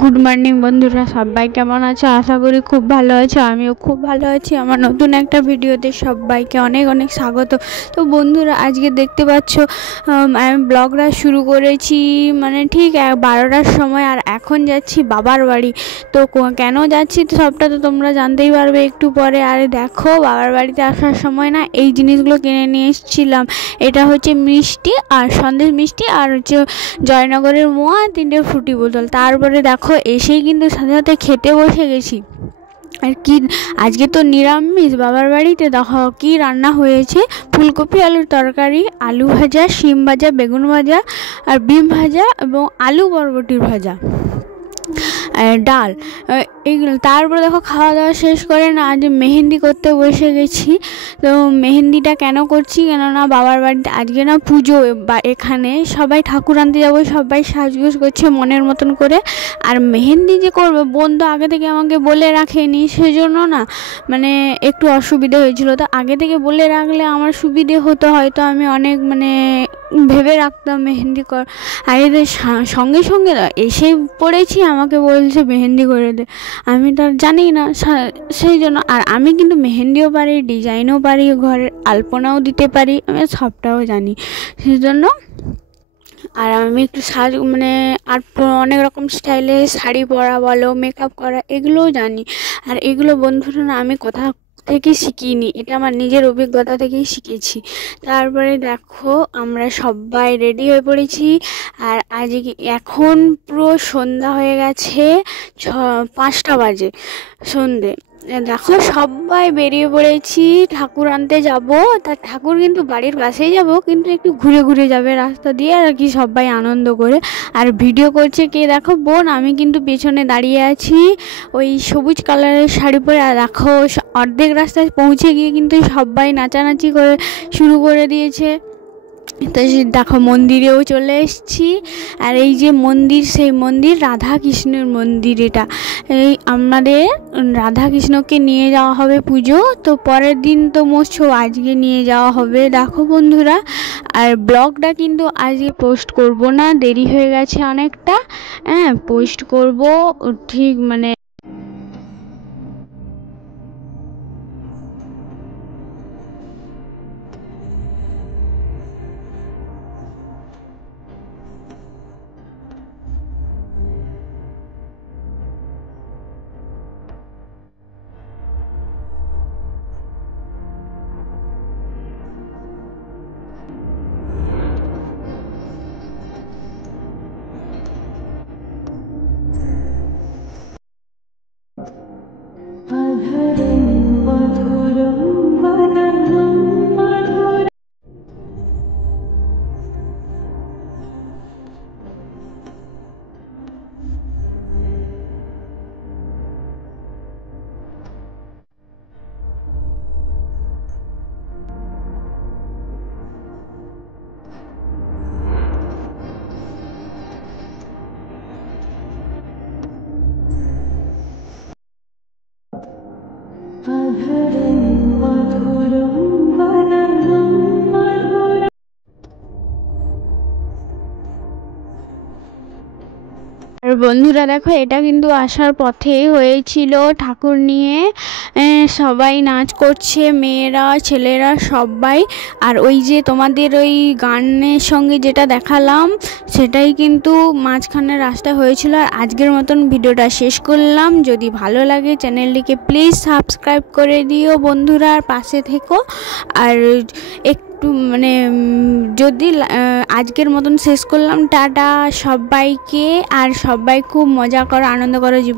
Good morning বন্ধুরা, সবাই কেমন আছো? আশা করি খুব ভালো আছো। আমিও খুব ভালো আছি। আমার নতুন একটা ভিডিওতে সবাইকে অনেক অনেক স্বাগত। তো বন্ধুরা, আজকে দেখতে পাচ্ছ আমি ব্লগটা শুরু করেছি মানে ঠিক 12টার সময়, আর এখন যাচ্ছি বাবার বাড়ি। তো কেন যাচ্ছি তো সবটা তো তোমরা জানতেই পারবে একটু পরে। আর দেখো, বাবার বাড়িতে আসার সময় না এই জিনিসগুলো কিনে নিয়ে এসেছিলাম। এটা হচ্ছে মিষ্টি আর সন্দেশ মিষ্টি, আর হচ্ছে জয়নগরের মোয়া, 3টে ফ্রুটি বোতল। তারপরে দেখো এসেই কিন্তু সাথে সাথে খেতে বসে গেছি। আর কি, আজকে তো নিরামিষ বাবার বাড়িতে। দেখো কি রান্না হয়েছে: ফুলকপি আলুর তরকারি, আলু ভাজা, শিম ভাজা, বেগুন ভাজা, আর বিম ভাজা এবং আলু বরবটির ভাজা, ডাল, এইগুলো। তারপরে দেখো খাওয়া দাওয়া শেষ করে না আজ মেহেন্দি করতে বসে গেছি। তো মেহেন্দিটা কেন করছি, কেননা বাবার বাড়িতে আজকে না পুজো, এখানে সবাই ঠাকুর আনতে যাবো, সবাই সাজগোজ করছে মনের মতন করে। আর মেহেন্দি যে করবে, বোন তো আগে থেকে আমাকে বলে রাখেনি, সেজন্য না মানে একটু অসুবিধা হয়েছিল। তো আগে থেকে বলে রাখলে আমার সুবিধে হতো, হয়তো আমি অনেক মানে ভেবে রাখতাম মেহেন্দি কর। আর এদের সঙ্গে সঙ্গে এসেই পড়েছি, আমাকে বলছে মেহেন্দি করে দে। আমি তো আর জানি না, সেই জন্য। আর আমি কিন্তু মেহেন্দিও পারি, ডিজাইনও পারি, ঘরের আলপনাও দিতে পারি, আমি সবটাও জানি, সেই জন্য। আর আমি একটু মানে আর অনেক রকম স্টাইলে শাড়ি পরা বলো, মেকআপ করা, এগুলোও জানি। আর এগুলো বন্ধুরা না আমি কোথাও থেকে শিখিনি, এটা আমার নিজের অভিজ্ঞতা থেকেই শিখেছি। তারপরে দেখো আমরা সবাই রেডি হয়ে পড়েছি। আর আজকে এখন পুরো সন্ধ্যা হয়ে গেছে, 5টা বাজে সন্ধে। দেখো সবাই বেরিয়ে পড়েছি, ঠাকুর আনতে যাব। তা ঠাকুর কিন্তু বাড়ির পাশেই যাব, কিন্তু একটু ঘুরে ঘুরে যাবে রাস্তা দিয়ে আর কি, সবাই আনন্দ করে। আর ভিডিও করছে কে দেখো, বোন। আমি কিন্তু পেছনে দাঁড়িয়ে আছি ওই সবুজ কালারের শাড়ি পরে। আর দেখো অর্ধেক রাস্তায় পৌঁছে গিয়ে কিন্তু সবাই নাচানাচি করে শুরু করে দিয়েছে। তো দেখো মন্দিরেও চলে এসেছি। আর এই যে মন্দির, সেই মন্দির রাধা কৃষ্ণের মন্দির। এটা এই আমাদের রাধা কৃষ্ণকে নিয়ে যাওয়া হবে পুজো, তো পরের দিন তো মহোৎসব, আজকে নিয়ে যাওয়া হবে। দেখো বন্ধুরা, আর ব্লগটা কিন্তু আজকে পোস্ট করব না, দেরি হয়ে গেছে অনেকটা। পোস্ট করব ঠিক মানে আর বন্ধুরা দেখো, এটা কিন্তু আসার পথেই হয়েছিল ঠাকুর নিয়ে। সবাই নাচ করছে, মেয়েরা ছেলেরা সবাই। আর ওই যে তোমাদের ওই গানের সঙ্গে যেটা দেখালাম, সেটাই কিন্তু মাঝখানে রাস্তায় হয়েছিল। আর আজকের মতন ভিডিওটা শেষ করলাম। যদি ভালো লাগে চ্যানেলটিকে প্লিজ সাবস্ক্রাইব করে দিও বন্ধুরা, আর পাশে থেকো। আর একটু মানে যদি আজকের মতন শেষ করলাম। টাটা সবাইকে, আর সবাই খুব মজা করো, আনন্দ করো জীবন।